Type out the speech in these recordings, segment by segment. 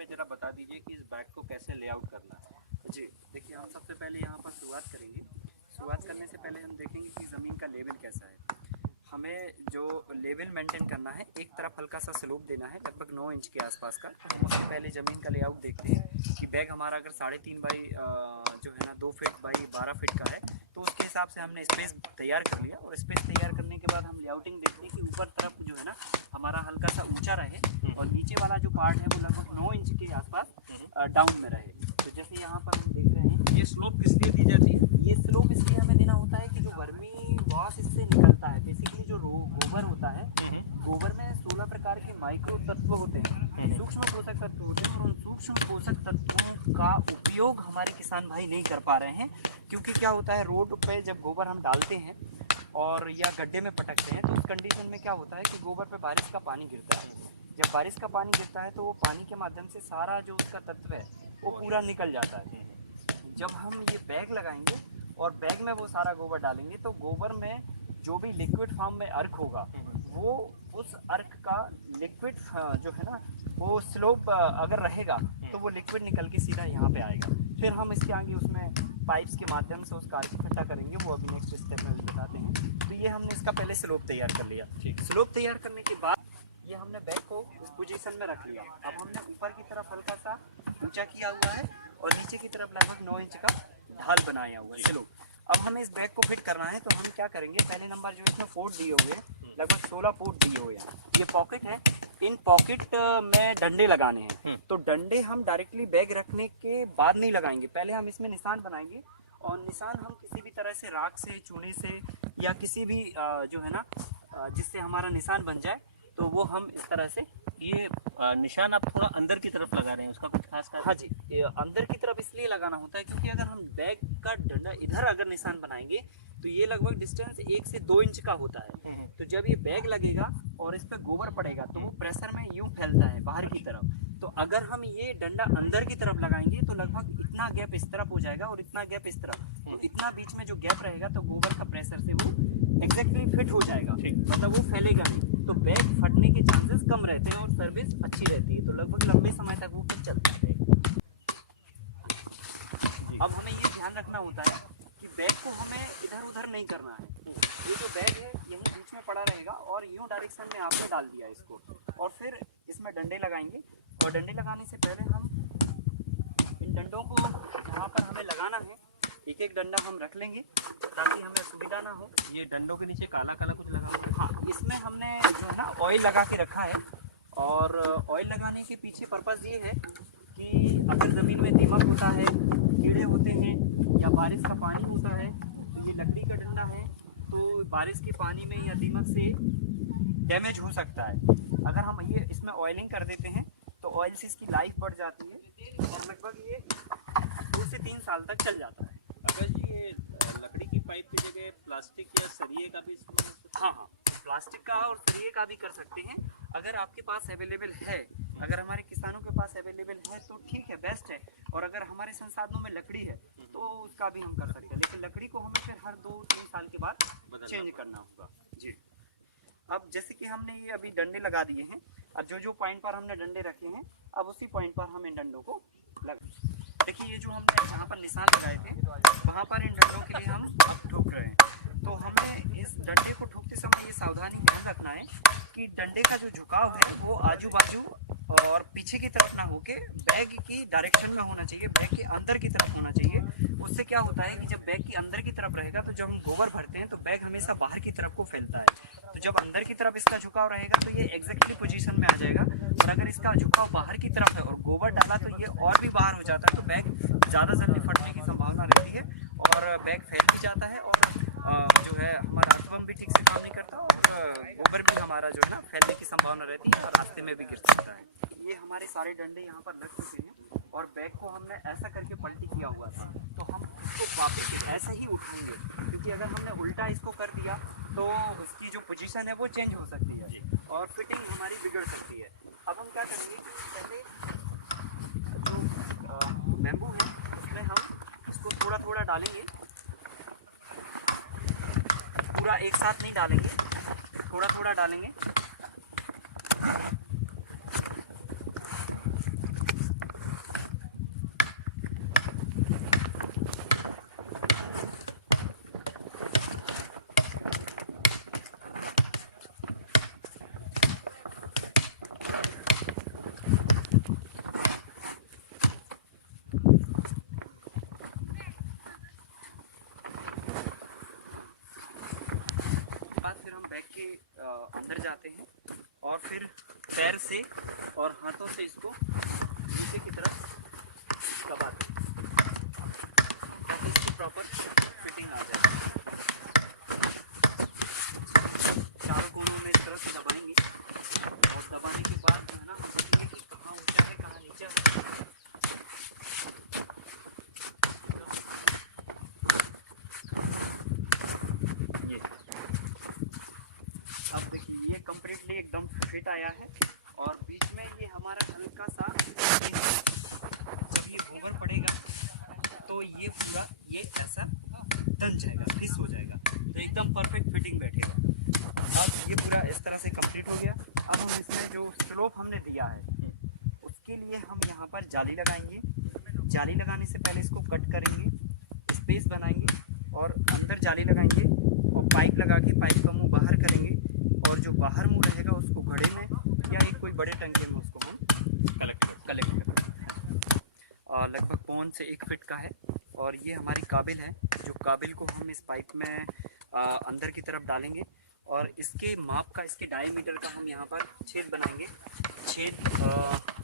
हमें ज़रा बता दीजिए कि इस बैग को कैसे लेआउट करना है। जी, देखिए हम सबसे पहले यहाँ पर शुरुआत करेंगे। शुरुआत करने से पहले हम देखेंगे कि ज़मीन का लेवल कैसा है। हमें जो लेवल मेंटेन करना है, एक तरफ हल्का सा स्लोप देना है लगभग 9 इंच के आसपास का। तो हम उससे पहले ज़मीन का लेआउट देखते हैं कि बैग हमारा अगर 3.5 बाई जो है ना 2 फीट बाई 12 फीट का है, तो उसके हिसाब से हमने स्पेस तैयार कर लिया। और स्पेस तैयार करने के बाद हम लेआउटिंग देखते हैं कि ऊपर तरफ जो है ना हमारा हल्का सा ऊँचा रहे और नीचे वाला जो पार्ट है वो लगभग 9 इंच के आसपास डाउन में रहे। तो जैसे यहाँ पर हम देख रहे हैं, ये स्लोप किस लिए दी जाती है? ये स्लोप इसलिए हमें देना होता है कि जो वर्मी वॉश इससे निकलता है, बेसिकली जो गोबर होता है, गोबर में 16 प्रकार के माइक्रो तत्व होते हैं, सूक्ष्म पोषक तत्व होते हैं। और उन सूक्ष्म पोषक तत्वों का उपयोग हमारे किसान भाई नहीं कर पा रहे हैं, क्योंकि क्या होता है, रोड पे जब गोबर हम डालते हैं और या गड्ढे में पटकते हैं तो उस कंडीशन में क्या होता है कि गोबर पे बारिश का पानी गिरता है। जब बारिश का पानी गिरता है तो वो पानी के माध्यम से सारा जो उसका तत्व है वो पूरा निकल जाता है। जब हम ये बैग लगाएंगे और बैग में वो सारा गोबर डालेंगे तो गोबर में जो भी लिक्विड फॉर्म में अर्क होगा, वो उस अर्क का लिक्विड जो है ना वो स्लोप अगर रहेगा तो वो लिक्विड निकल के सीधा यहाँ पे आएगा। फिर हम इसके आगे उसमें पाइप्स के माध्यम से उसका अर्क इकट्ठा करेंगे, वो अभी नेक्स्ट स्टेप में बताते हैं। तो ये हमने इसका पहले स्लोप तैयार कर लिया। स्लोप तैयार करने के बाद ये हमने बैग को इस पोजीशन में रख लिया। अब हमने ऊपर की तरफ हल्का सा ऊंचा किया हुआ है और नीचे की तरफ लगभग 9 इंच का ढाल बनाया हुआ है स्लोप। अब हमें इस बैग को फिट करना है तो हम क्या करेंगे, पहले नंबर जो इसमें पोर्ट दिए हुए हैं, लगभग 16 पोर्ट दिए हुए हैं। ये पॉकेट है, इन पॉकेट में डंडे लगाने हैं। तो डंडे हम डायरेक्टली बैग रखने के बाद नहीं लगाएंगे, पहले हम इसमें निशान बनाएंगे। और निशान हम किसी भी तरह से राख से, चूने से या किसी भी जो है ना जिससे हमारा निशान बन जाए, तो वो हम इस तरह से। ये निशान आप थोड़ा अंदर की तरफ लगा रहे हैं, उसका कुछ खास कारण? हाँ जी, ये अंदर की तरफ इसलिए लगाना होता है क्योंकि अगर हम बैग का डंडा इधर अगर निशान बनाएंगे तो ये लगभग डिस्टेंस 1 से 2 इंच का होता है। तो जब ये बैग लगेगा और इस पर गोबर पड़ेगा तो वो प्रेशर में यूं फैलता है बाहर की तरफ। तो अगर हम ये डंडा अंदर की तरफ लगाएंगे तो लगभग इतना गैप इस तरफ हो जाएगा और इतना गैप इस तरफ, तो इतना बीच में जो गैप रहेगा तो गोबर का प्रेशर से वो एग्जैक्टली फिट हो जाएगा, मतलब वो फैलेगा नहीं। तो बैग फटने के चांसेस कम रहते हैं और सर्विस अच्छी रहती है, तो लगभग लंबे समय तक वो फिर चलता है। अब हमें ये ध्यान रखना होता है कि बैग को हमें इधर उधर नहीं करना है। ये जो बैग है यहीं बीच में पड़ा रहेगा और यूं डायरेक्शन में आपने डाल दिया इसको, और फिर इसमें डंडे लगाएंगे। और डंडे लगाने से पहले हम इन डंडों को जहाँ पर हमें लगाना है, एक एक डंडा हम रख लेंगे ताकि हमें सुविधा ना हो। ये डंडों के नीचे काला काला कुछ लगा हुआ है? हाँ, इसमें हमने जो है ना ऑयल लगा के रखा है। और ऑयल लगाने के पीछे पर्पज़ ये है कि अगर ज़मीन में दीमक होता है, कीड़े होते हैं या बारिश का पानी होता है, तो ये लकड़ी का डंडा है तो बारिश के पानी में या दीमक से डैमेज हो सकता है। अगर हम ये इसमें ऑयलिंग कर देते हैं तो ऑयल से इसकी लाइफ बढ़ जाती है और लगभग ये 2 से 3 साल तक चल जाता है। अगर जी ये लकड़ी की पाइप की जगह प्लास्टिक या सरिये का भी इस्तेमाल हो सकता है? हाँ, प्लास्टिक का और सरिये का भी कर सकते हैं अगर आपके पास अवेलेबल है। अगर हमारे किसानों के पास अवेलेबल है तो ठीक है, बेस्ट है। और अगर हमारे संसाधनों में लकड़ी है तो उसका भी हम कर सकते हैं, लेकिन लकड़ी को हमें फिर हर 2-3 साल के बाद चेंज करना होगा जी। अब जैसे कि हमने ये अभी डंडे लगा दिए हैं, अब जो पॉइंट पर हमने डंडे रखे हैं, अब उसी पॉइंट पर हम इन डंडों को लगा। देखिए ये जो हमने यहाँ पर निशान लगाए थे वहाँ पर इन डंडों के लिए हम अब ठोक रहे हैं। तो हमें इस डंडे को ठोकते समय ये सावधानी ध्यान रखना है कि डंडे का जो झुकाव है वो आजू बाजू और पीछे की तरफ ना होके बैग की डायरेक्शन में होना चाहिए, बैग के अंदर की तरफ होना चाहिए। उससे क्या होता है कि जब बैग की अंदर की तरफ रहेगा तो जब हम गोबर भरते हैं तो बैग हमेशा बाहर की तरफ को फैलता है। तो जब अंदर की तरफ इसका झुकाव रहेगा तो ये एग्जैक्टली पोजीशन में आ जाएगा। और अगर इसका झुकाव बाहर की तरफ है और गोबर डाला तो ये और भी बाहर हो जाता है, तो बैग ज़्यादा जल्दी फटने की संभावना रहती है और बैग फैल भी जाता है और जो है हमारा अर्थबम भी ठीक से काम नहीं करता और गोबर भी हमारा जो है ना फैलने की संभावना रहती है और रास्ते में भी गिर सकता है। ये हमारे सारे डंडे यहाँ पर लग चुके हैं और बैग को हमने ऐसा करके पलटी किया हुआ था, तो हम इसको वापस ऐसे ही उठाएंगे, क्योंकि अगर हमने उल्टा इसको कर दिया तो उसकी जो पोजीशन है वो चेंज हो सकती है और फिटिंग हमारी बिगड़ सकती है। अब हम क्या करेंगे कि पहले जो बैम्बू है उसमें हम इसको थोड़ा थोड़ा डालेंगे, पूरा एक साथ नहीं डालेंगे, थोड़ा थोड़ा डालेंगे। फिर पैर से और हाथों से इसको नीचे की तरफ दबा दें ताकि इसकी प्रॉपर फिटिंग आ जाए। चारों कोनों में इस तरह से दबाएंगे और दबाने के बाद जो है ना हम देखेंगे कि कहाँ ऊंचा है कहाँ नीचा है। ये अब देखिए ये कंप्लीटली एकदम फिट आया है और बीच में ये हमारा हल्का सा जब ये गोबर पड़ेगा तो ये पूरा ये ऐसा तन जाएगा, फिक्स हो जाएगा, तो एकदम परफेक्ट फिटिंग बैठेगा। अब ये पूरा इस तरह से कंप्लीट हो गया। अब हम इसमें जो स्लोप हमने दिया है उसके लिए हम यहाँ पर जाली लगाएंगे। जाली लगाने से पहले इसको कट करेंगे, स्पेस बनाएंगे और अंदर जाली लगाएंगे और पाइप लगा के पाइप का मुंह बाहर करेंगे और जो बाहर मुंह रहेगा उसको घड़े में या एक कोई बड़े टंकी में उसको हम कलेक्ट करेंगे। लगभग 1 से 1 फीट का है और ये हमारी काबिल है। जो काबिल को हम इस पाइप में अंदर की तरफ डालेंगे और इसके माप का, इसके डायमीटर का हम यहाँ पर छेद बनाएंगे। छेद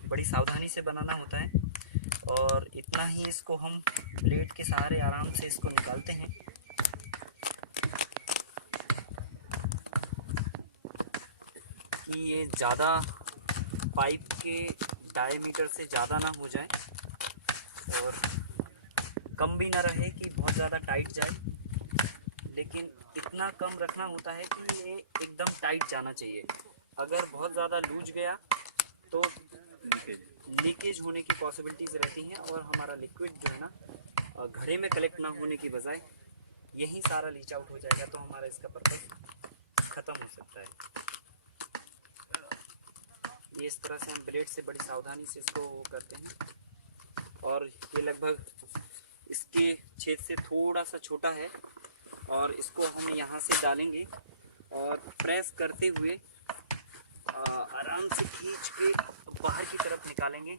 बड़ी सावधानी से बनाना होता है और इतना ही इसको हम ब्लेड के सहारे आराम से इसको निकालते हैं। कि ये ज़्यादा पाइप के डायमीटर से ज़्यादा ना हो जाए और कम भी ना रहे कि बहुत ज़्यादा टाइट जाए, लेकिन इतना कम रखना होता है कि ये एकदम टाइट जाना चाहिए। अगर बहुत ज़्यादा लूज गया तो लीकेज होने की पॉसिबिलिटीज़ रहती हैं और हमारा लिक्विड जो है ना घड़े में कलेक्ट ना होने की बजाय यहीं सारा लीच आउट हो जाएगा, तो हमारा इसका पर्पस ख़त्म हो सकता है। ये इस तरह से हम ब्लेड से बड़ी सावधानी से इसको करते हैं और ये लगभग इसके छेद से थोड़ा सा छोटा है और इसको हम यहाँ से डालेंगे और प्रेस करते हुए आराम से खींच के बाहर की तरफ निकालेंगे।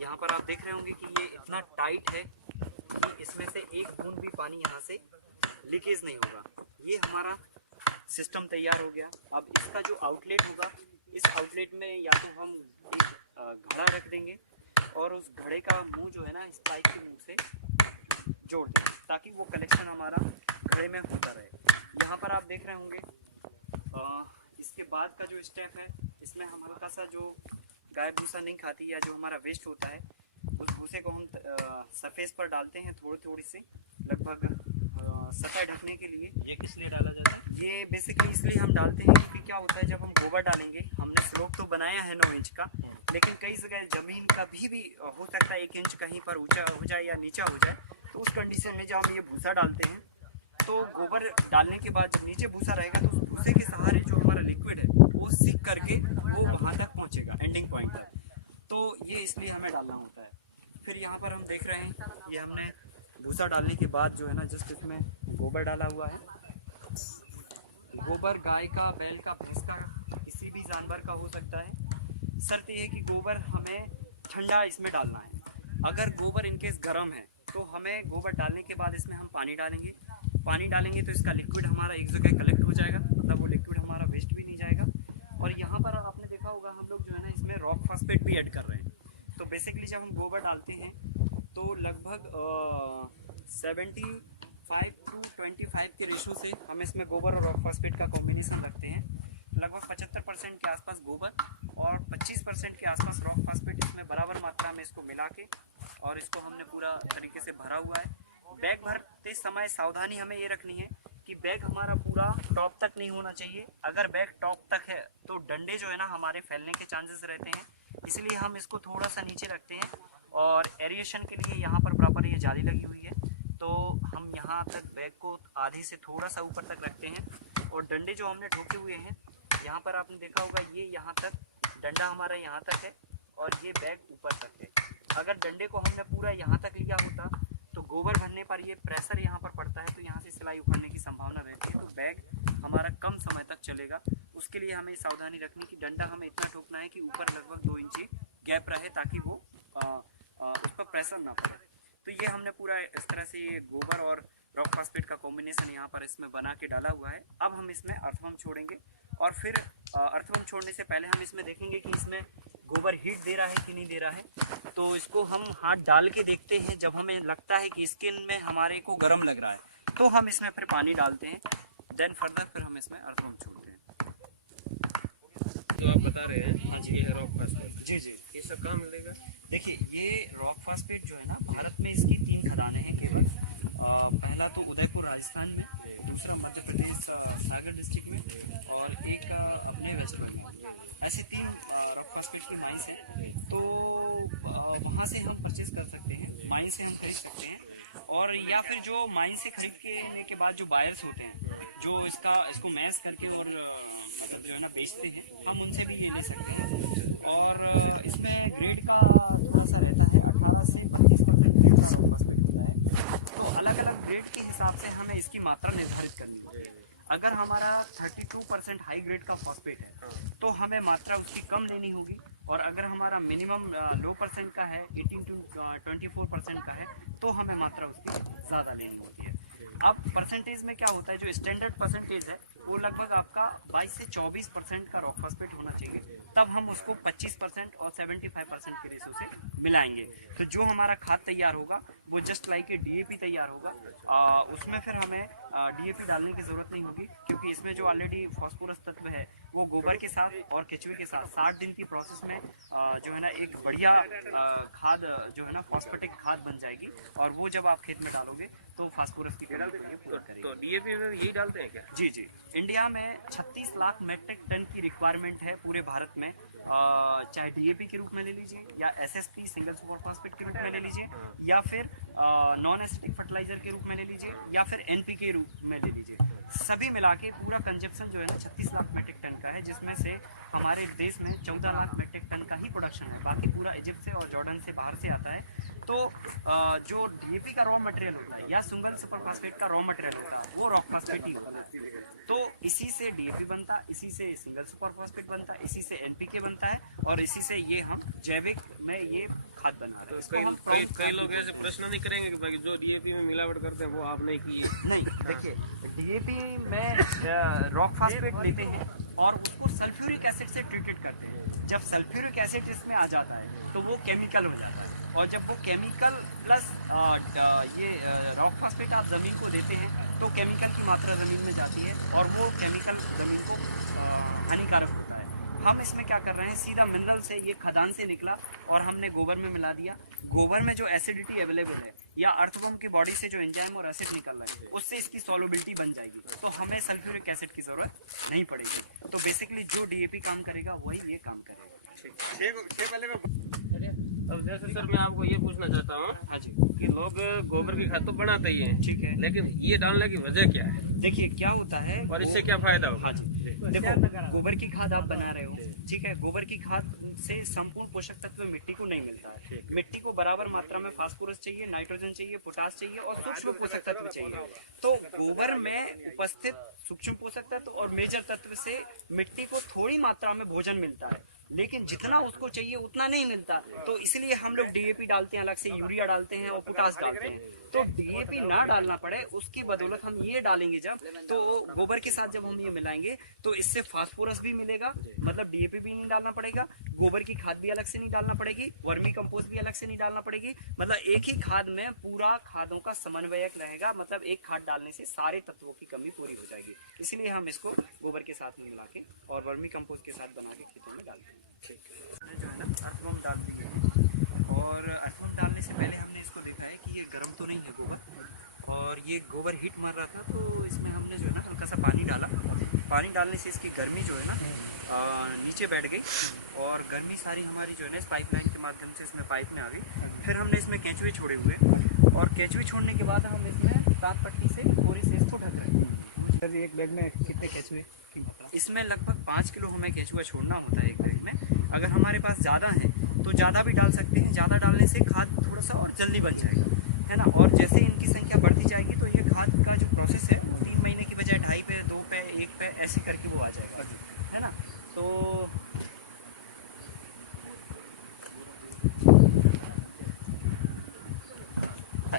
यहाँ पर आप देख रहे होंगे कि ये इतना टाइट है कि इसमें से एक बूंद भी पानी यहाँ से लीकेज नहीं होगा। ये हमारा सिस्टम तैयार हो गया। अब इसका जो आउटलेट होगा, इस आउटलेट में या तो हम एक घड़ा रख देंगे और उस घड़े का मुंह जो है ना इस पाइप के मुंह से जोड़ दें ताकि वो कलेक्शन हमारा घड़े में होता रहे। यहाँ पर आप देख रहे होंगे इसके बाद का जो स्टेप है, इसमें हम हल्का सा जो गाय भूसा नहीं खाती या जो हमारा वेस्ट होता है उस भूसे को हम सरफेस पर डालते हैं थोड़ी थोड़ी सी, लगभग सतह ढकने के लिए। ये किस लिए डाला जाता है? ये बेसिकली इसलिए हम डालते हैं क्योंकि क्या होता है जब हम गोबर डालेंगे, हमने स्लोप तो बनाया है 9 इंच का, लेकिन कई जगह ज़मीन का भी हो सकता है 1 इंच कहीं पर ऊंचा हो जाए या नीचा हो जाए, तो उस कंडीशन में जब हम ये भूसा डालते हैं तो गोबर डालने के बाद जब नीचे भूसा रहेगा तो उस भूसे के सहारे जो हमारा लिक्विड है वो सीख करके वो वहाँ तक पहुँचेगा, एंडिंग पॉइंट तक। तो ये इसलिए हमें डालना होता है। फिर यहाँ पर हम देख रहे हैं ये हमने भूसा डालने के बाद जो है ना जस्ट इसमें गोबर डाला हुआ है। गोबर गाय का, बैल का, भैंस का, किसी भी जानवर का हो सकता है। शर्त यह है कि गोबर हमें ठंडा इसमें डालना है। अगर गोबर इनकेस गर्म है तो हमें गोबर डालने के बाद इसमें हम पानी डालेंगे। पानी डालेंगे तो इसका लिक्विड हमारा एक जगह कलेक्ट हो जाएगा, मतलब वो लिक्विड हमारा वेस्ट भी नहीं जाएगा। और यहाँ पर आपने देखा होगा हम लोग जो है ना इसमें रॉक फॉस्फेट भी ऐड कर रहे हैं। तो बेसिकली जब हम गोबर डालते हैं तो लगभग 75:25 के रेशो से हम इसमें गोबर और रॉक फॉस्फेट का कॉम्बिनेशन रखते हैं। लगभग 75% के आसपास गोबर और 25% के आसपास रॉक फॉस्फेट इसमें बराबर मात्रा में इसको मिला के और इसको हमने पूरा तरीके से भरा हुआ है। बैग भरते समय सावधानी हमें ये रखनी है कि बैग हमारा पूरा टॉप तक नहीं होना चाहिए। अगर बैग टॉप तक है तो डंडे जो है ना हमारे फैलने के चांसेस रहते हैं, इसलिए हम इसको थोड़ा सा नीचे रखते हैं। और एरिएशन के लिए यहाँ पर प्रॉपर ये जाली लगी हुई है, तो हम यहाँ तक बैग को आधे से थोड़ा सा ऊपर तक रखते हैं। और डंडे जो हमने ठोके हुए हैं यहाँ पर आपने देखा होगा ये यहाँ तक डंडा हमारा यहाँ तक है और ये बैग ऊपर तक है। अगर डंडे को हमने पूरा यहाँ तक लिया होता तो गोबर भरने पर ये प्रेशर यहाँ पर पड़ता है तो यहाँ से सिलाई उखड़ने की संभावना रहती है, तो बैग हमारा कम समय तक चलेगा। उसके लिए हमें सावधानी रखनी कि डंडा हमें इतना ठोकना है कि ऊपर लगभग 2 इंच गैप रहे ताकि वो उस पर प्रेशर ना पड़े। तो ये हमने पूरा इस तरह से ये गोबर और रॉक फॉस्फेट का कॉम्बिनेशन यहाँ पर इसमें बना के डाला हुआ है। अब हम इसमें अर्थवर्म छोड़ेंगे और फिर अर्थवर्म छोड़ने से पहले हम इसमें देखेंगे कि इसमें गोबर हीट दे रहा है कि नहीं दे रहा है। तो इसको हम हाथ डाल के देखते हैं, जब हमें लगता है कि स्किन में हमारे को गर्म लग रहा है तो हम इसमें फिर पानी डालते हैं, देन फर्दर फिर हम इसमें अर्थवर्म छोड़ते हैं। जो आप बता रहे हैं, हाँ जी, ये है रॉक फास्फेट। जी जी। ये सब कहाँ मिलेगा? देखिए ये रॉक फास्फेट जो है ना, भारत में इसकी 3 खदानें हैं केवल। पहला तो उदयपुर राजस्थान में, दूसरा मध्य प्रदेश सागर डिस्ट्रिक्ट में, और एक अपने वेस्ट बंगाल में। ऐसे 3 रॉक फास्फेट की माइंस हैं। तो वहाँ से हम परचेज कर सकते हैं, माइन से हम खरीद सकते हैं, और या फिर जो माइन से खरीदने के बाद जो बायर्स होते हैं जो इसको मैश करके और मतलब जो है ना बेचते हैं, हम उनसे भी ये ले सकते हैं। और इसमें ग्रेड का थोड़ा सा रहता है, 18 से 25% ग्रेड का फॉस्फेट होता है। तो अलग अलग ग्रेड के हिसाब से हमें इसकी मात्रा निर्धारित करनी होती है। अगर हमारा 32% हाई ग्रेड का फॉस्फेट है तो हमें मात्रा उसकी कम लेनी होगी, और अगर हमारा मिनिमम लो परसेंट का है, 18 to 24% का है, तो हमें मात्रा उसकी ज़्यादा लेनी होती है। अब परसेंटेज में क्या होता है, जो स्टैंडर्ड परसेंटेज है वो लगभग आपका 22 से 24% का रॉक फॉस्फेट होना चाहिए, तब हम उसको 25% और 75% के रेशो से मिलाएंगे। तो जो हमारा खाद तैयार होगा वो जस्ट लाइक डीएपी तैयार होगा। उसमें फिर हमें डीएपी डालने की ज़रूरत नहीं होगी, क्योंकि इसमें जो ऑलरेडी फॉस्फोरस तत्व है वो गोबर के साथ और केचुए के साथ 60 दिन की प्रोसेस में जो है ना एक बढ़िया खाद जो है ना फॉस्फेटिक खाद बन जाएगी, और वो जब आप खेत में डालोगे तो फास्फोरस की पूरा करेगी। तो डीएपी में यही डालते हैं क्या? जी जी। इंडिया में 36 लाख मेट्रिक टन की रिक्वायरमेंट है पूरे भारत में, चाहे डीएपी के रूप में ले लीजिए, या एसएसपी सिंगल सुपर फॉस्फेट के रूप में ले लीजिए, या फिर नॉन एसिडिक फर्टिलाइजर के रूप में ले लीजिए, या फिर एनपीके के रूप में ले लीजिए। सभी मिला के पूरा कंजप्शन जो है ना 36 लाख मेट्रिक टन का है, जिसमें से हमारे देश में 14 लाख मेट्रिक टन का ही प्रोडक्शन है, बाकी पूरा इजिप्ट से और जॉर्डन से बाहर से आता है। तो जो डीएपी का रॉ मटेरियल होता है या सिंगल सुपर फॉस्फेट का रॉ मटेरियल होता है वो रॉक फॉस्फेट ही होता है। तो इसी से डीएपी बनता है, इसी से सिंगल सुपर फॉस्फेट बनता है, इसी से एनपीके बनता है, और इसी से ये हम जैविक में ये खाद बना रहे हैं। तो कई लोग ऐसे प्रश्न नहीं करेंगे कि भाई जो डीएपी में मिलावट करते हैं वो आप नहीं किए? नहीं, देखिए डीएपी में रॉक फॉस्फेट लेते हैं और उसको सल्फ्यूरिक एसिड से ट्रीटेड करते हैं। जब सल्फ्यूरिक एसिड इसमें आ जाता है तो वो केमिकल हो जाता है, और जब वो केमिकल प्लस ये रॉक फॉस्फेट आप ज़मीन को देते हैं तो केमिकल की मात्रा ज़मीन में जाती है, और वो केमिकल ज़मीन को हानिकारक होता है। हम इसमें क्या कर रहे हैं, सीधा मिनरल से ये खदान से निकला और हमने गोबर में मिला दिया। गोबर में जो एसिडिटी अवेलेबल है या अर्थवर्म की बॉडी से जो एंजाइम और एसिड निकल रहा है उससे इसकी सॉल्युबिलिटी बन जाएगी, तो हमें सल्फ्यूरिक एसिड की ज़रूरत नहीं पड़ेगी। तो बेसिकली जो डीएपी काम करेगा वही ये काम करेगा। अब जैसे सर मैं आपको ये पूछना चाहता हूँ, हाँ जी, कि लोग गोबर की खाद तो बनाते ही हैं, ठीक है, लेकिन ये डालने की वजह क्या है देखिए क्या होता है और इससे क्या फायदा होगा? हाँ जी, देखो गोबर की खाद आप बना रहे हो, ठीक है, गोबर की खाद से संपूर्ण पोषक तत्व मिट्टी को नहीं मिलता है। मिट्टी को बराबर मात्रा में फास्फोरस चाहिए, नाइट्रोजन चाहिए, पोटास चाहिए और सूक्ष्म पोषक तत्व चाहिए। तो गोबर में उपस्थित सूक्ष्म पोषक तत्व और मेजर तत्व से मिट्टी को थोड़ी मात्रा में भोजन मिलता है, लेकिन जितना उसको चाहिए उतना नहीं मिलता। तो इसलिए हम लोग डीएपी डालते हैं, अलग से यूरिया डालते हैं और पोटास डालते हैं। तो डीएपी ना डालना पड़े उसकी बदौलत हम ये डालेंगे जब, तो गोबर के साथ जब हम ये मिलाएंगे तो इससे फास्फोरस भी मिलेगा, मतलब डीएपी भी नहीं डालना पड़ेगा, गोबर की खाद भी अलग से नहीं डालना पड़ेगी, वर्मी कंपोस्ट भी अलग से नहीं डालना पड़ेगी, मतलब एक ही खाद में पूरा खादों का समन्वयक रहेगा। मतलब एक खाद डालने से सारे तत्वों की कमी पूरी हो जाएगी। इसलिए हम इसको गोबर के साथ में मिला के और वर्मी कंपोस्ट के साथ बना के खेतों में डालते हैं। ठीक है, जो है ना अर्थवर्म डाल दी है, और अर्थवर्म डालने से पहले हमने इसको देखा है कि ये गर्म तो नहीं है गोबर, और ये गोबर हीट मार रहा था, तो इसमें हमने जो है ना हल्का सा पानी डाला। पानी डालने से इसकी गर्मी जो है ना नीचे बैठ गई, और गर्मी सारी हमारी जो है ना इस पाइपलाइन के माध्यम से इसमें पाइप में आ गई। फिर हमने इसमें केंचुए छोड़े हुए, और केंचुए छोड़ने के बाद हम इसमें तांत पट्टी से पूरी से इसको ढक रहे हैं। सर एक बैग में कितने केंचुए की मात्रा? इसमें लगभग 5 किलो हमें केंचुआ छोड़ना होता है एक बैग में। अगर हमारे पास ज़्यादा है तो ज़्यादा भी डाल सकते हैं, ज़्यादा डालने से खाद थोड़ा सा और जल्दी बन जाएगा, है ना। और जैसे इनकी संख्या बढ़ती जाएगी तो ये खाद का जो प्रोसेस है 3 महीने की बजाय 2.5 पे, 2 पे, 1 पे ऐसे करके वो आ जाएगा, है ना। तो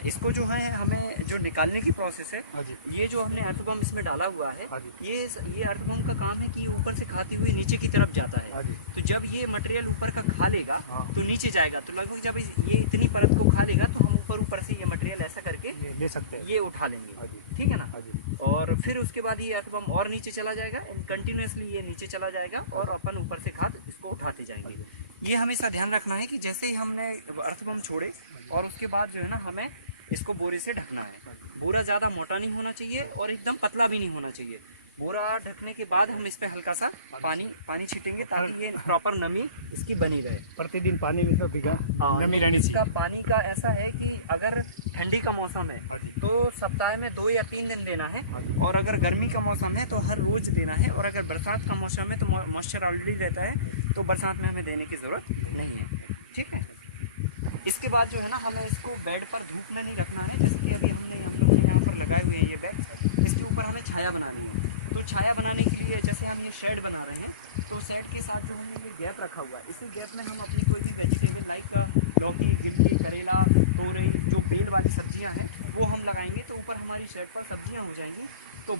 इसको जो है हमें जो निकालने की प्रोसेस है, हाँ जी। ये जो हमने अर्थबम इसमें डाला हुआ है, हाँ जी। ये अर्थबम का काम है कि ऊपर से खाती हुई नीचे की तरफ जाता हाँ है। जी। तो जब ये मटेरियल ऊपर का खा लेगा हाँ। तो नीचे जाएगा, तो लगभग जब ये इतनी परत को खा लेगा तो हम ऊपर से ये मटेरियल ऐसा करके ले सकते हैं। ये उठा लेंगे। हाँ जी। ठीक है ना। हाँ जी। और फिर उसके बाद ये अर्थबम और नीचे चला जाएगा, कंटिन्यूसली ये नीचे चला जाएगा और अपन ऊपर से खाद इसको उठाते जाएंगे। ये हमेशा ध्यान रखना है कि जैसे ही हमने अर्थबम छोड़े और उसके बाद जो है ना हमें इसको बोरे से ढकना है। बोरा ज़्यादा मोटा नहीं होना चाहिए और एकदम पतला भी नहीं होना चाहिए। बोरा ढकने के बाद हम इस पे हल्का सा पानी छीटेंगे ताकि ये प्रॉपर नमी इसकी बनी रहे। प्रतिदिन पानी में भीगा नमी रहनी इसका पानी का ऐसा है कि अगर ठंडी का मौसम है तो सप्ताह में 2 या 3 दिन देना है, और अगर गर्मी का मौसम है तो हर रोज देना है, और अगर बरसात का मौसम है तो मॉइस्चर ऑलरेडी रहता है तो बरसात में हमें देने की ज़रूरत नहीं है। ठीक है। इसके बाद जो है ना हमें इसको बेड पर धूप में नहीं रखना है। जैसे कि अभी हम लोग यहाँ पर लगाए हुए हैं ये बैग, इसके ऊपर हमें छाया बनानी है। तो छाया बनाने के लिए जैसे हम ये शेड बना रहे हैं तो शेड के साथ जो हमने ये गैप रखा हुआ है, इसी गैप में हम अपनी कोई भी वेजिटेबल लाइक लौकी, गिलकी, करेला, तोरई, जो बेल वाली सब्जियां हैं वो हम लगाएंगे तो ऊपर हमारी शेड पर सब्जियां हो जाएंगी। तो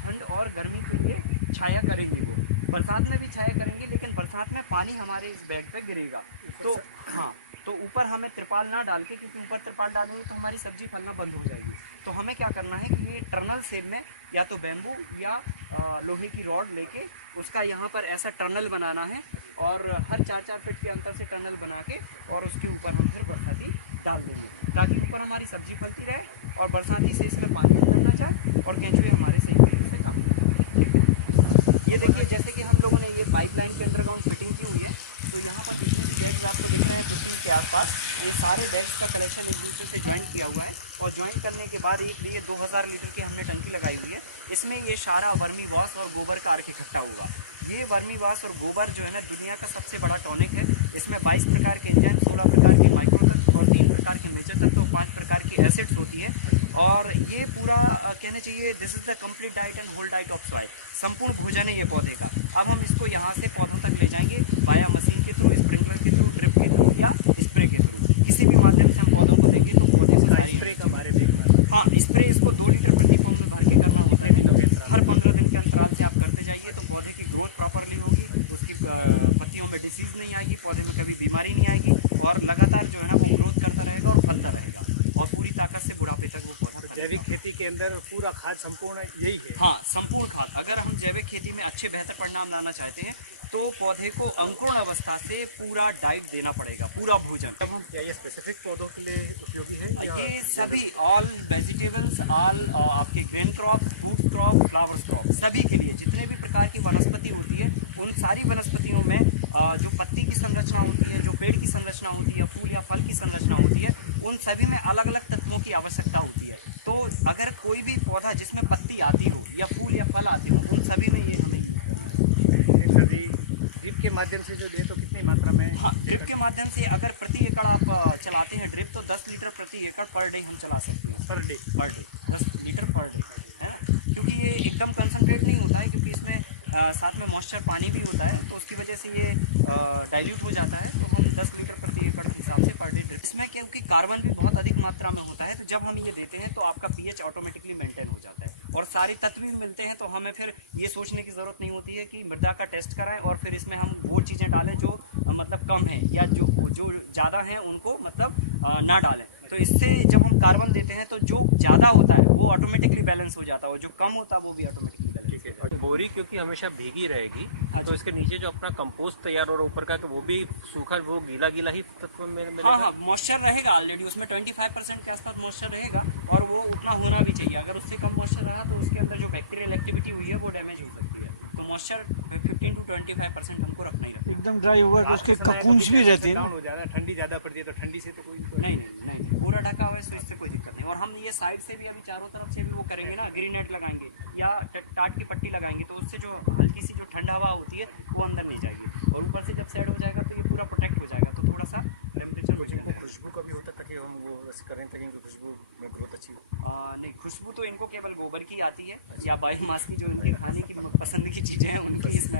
ठंड और गर्मी के लिए छाया करेंगे वो। बरसात में भी छाया करेंगे, लेकिन बरसात में पानी हमारे इस बैग पे गिरेगा। तो हाँ, तो ऊपर हमें त्रिपाल ना डाल के, क्योंकि ऊपर त्रिपाल डालेंगे तो हमारी सब्जी फलना बंद हो जाएगी। तो हमें क्या करना है कि ये टनल शेप में या तो बैम्बू या लोहे की रॉड लेके उसका यहाँ पर ऐसा टनल बनाना है, और हर 4-4 फीट के अंतर से टनल बना के और उसके ऊपर हम फिर बरसाती डाल देंगे ताकि ऊपर हमारी सब्जी फलती रहे और बरसाती से इसमें पानी अंदर ना जाए और केंचुए हमारे सही तरीके से काम करें। ये देखिए, जैसे कि हम लोगों ने ये पाइपलाइन के अंडरग्राउंड फिटिंग की हुई है, तो यहाँ पर बैग्स आपको दिख रहे हैं बिल्कुल के आसपास, ये सारे बैग्स का कलेक्शन एक दूसरे से ज्वाइंट किया हुआ है, और ज्वाइंट करने के बाद एक लिए 2000 लीटर की हमने टंकी लगाई हुई है। इसमें ये सारा वर्मी वॉश और गोबर का अर्क इकट्ठा हुआ। ये वर्मी वॉश और गोबर जो है ना दुनिया का सबसे बड़ा टॉनिक है। इसमें 22 प्रकार के एंजाइम, 16 प्रकार के माइक्रो तत्व और 3 प्रकार के मेजर तत्व, 5 प्रकार की एसिड्स होती है। और ये पूरा कहने चाहिए this is the complete diet and whole diet of soil. संपूर्ण भोजन है ये पौधे का। अब हम इसको यहाँ से पौधों तक ले जाएंगे बाया मशीन के थ्रू, स्प्रिंकलर के थ्रू, ड्रिप के थ्रू या स्प्रे के थ्रू, किसी भी माध्यम से हम पौधों को देंगे तो पौधे से स्प्रे का बारे में। हाँ, स्प्रे इसको 2 लीटर प्रति पंप में भर के करना होता है। हर 15 दिन के अंतराल से आप करते जाइए तो पौधे की ग्रोथ प्रॉपरली होगी, उसकी पत्तियों में डिसीज नहीं आएगी, पौधे में कभी बीमारी नहीं आएगी, और लगातार जो है ना वो ग्रोथ करता रहेगा और फलता रहेगा, और पूरी ताकत से बुढ़ापे तक वो पौधा फलेगा। जैविक खेती के अंदर पूरा खाद संपूर्ण यही है। हाँ, संपूर्ण खाद। अगर हम जैविक खेती में अच्छे बेहतर परिणाम लाना चाहते हैं तो पौधे को अंकुरण अवस्था से पूरा डाइट देना पड़ेगा, पूरा भोजन। तब हम क्या ये स्पेसिफिक पौधों के लिए उपयोगी है या ये सभी ऑल वेजिटेबल्स, ऑल आपके grain crop, fruit crop, flowers crop, सभी के लिए जितने भी प्रकार की वनस्पति होती है उन सारी वनस्पतियों में जो पत्ती की संरचना होती है, जो पेड़ की संरचना होती है, फूल या फल की संरचना होती है, उन सभी में अलग अलग तत्वों की आवश्यकता होती है। तो अगर कोई भी पौधा जिसमें पत्ती आती हो या फूल या फल आते हो, उन सभी में ये हमें सभी ड्रिप के माध्यम से जो दे तो कितनी मात्रा में? हाँ, ड्रिप के माध्यम से अगर प्रति एकड़ आप चलाते हैं ड्रिप तो 10 लीटर प्रति एकड़ पर डे हम चला सकते हैं। Per day 10 litre per day है, क्योंकि ये एकदम कंसनट्रेट नहीं होता है, क्योंकि इसमें साथ में मॉइस्चर पानी भी होता है, तो उसकी वजह से ये डाइल्यूट हो जाता है। तो हम 10 लीटर प्रति एकड़ के हिसाब से पर डे ड्रिप। इसमें क्योंकि कार्बन भी बहुत अधिक मात्रा में होता है, तो जब हम ये देते हैं तो आपका पीएच ऑटोमेटिकली मेंटेन हो जाता है और सारे तत्व भी मिलते हैं। तो हमें फिर ये सोचने की ज़रूरत नहीं होती है कि मृदा का टेस्ट कराएं और फिर इसमें हम वो चीज़ें डालें जो मतलब कम है या जो ज़्यादा हैं उनको मतलब ना डालें। तो इससे जब हम कार्बन देते हैं तो जो ज़्यादा होता है वो ऑटोमेटिकली बैलेंस हो जाता है और जो कम होता है वो भी ऑटोमेटिकली बैलेंस। ठीक है। और बोरी क्योंकि हमेशा भीगी रहेगी तो इसके नीचे जो अपना कंपोस्ट तैयार हो रहा है ऊपर का, तो वो भी सूखा, वो गीला गीला ही तत्व में मिलेगा। हाँ, मॉइस्चर रहेगा ऑलरेडी उसमें 25% के आसपास मॉइस्चर रहेगा, और वो उतना होना भी चाहिए। अगर उससे कम मॉइस्चर रहा तो उसके अंदर जो बैक्टीरियल एक्टिविटी हुई है वो डैमेज हो सकती है। तो मॉइस्चर 15 to 25% हमको रखना ही रखना। एकदम ड्राई होगा तो उसके कपूंस भी रहते हैं। डाउन हो जाता है, ठंडी ज़्यादा पड़ती है तो ठंडी से तो कोई नहीं, पूरा ढका हुआ है तो इससे कोई दिक्कत नहीं। और हम ये साइड से भी अभी चारों तरफ से भी वो करेंगे ना, ग्रीन नेट लगाएंगे या टाट की पट्टी लगाएंगे, तो उससे जो हल्की सी जो ठंडा हवा होती है वो अंदर नहीं जाएगी, और ऊपर से जब सेट हो जाएगा तो ये पूरा प्रोटेक्ट हो जाएगा। तो थोड़ा सा टेम्परेचर खुशबू का भी होता है ताकि हम वो वैसे करें ताकि खुशबू में ग्रोथ अच्छी हो। नहीं, खुशबू तो इनको केवल गोबर की आती है या बायोमास की, जो इनके खाने की पसंद की चीज़ें हैं उनकी इसमें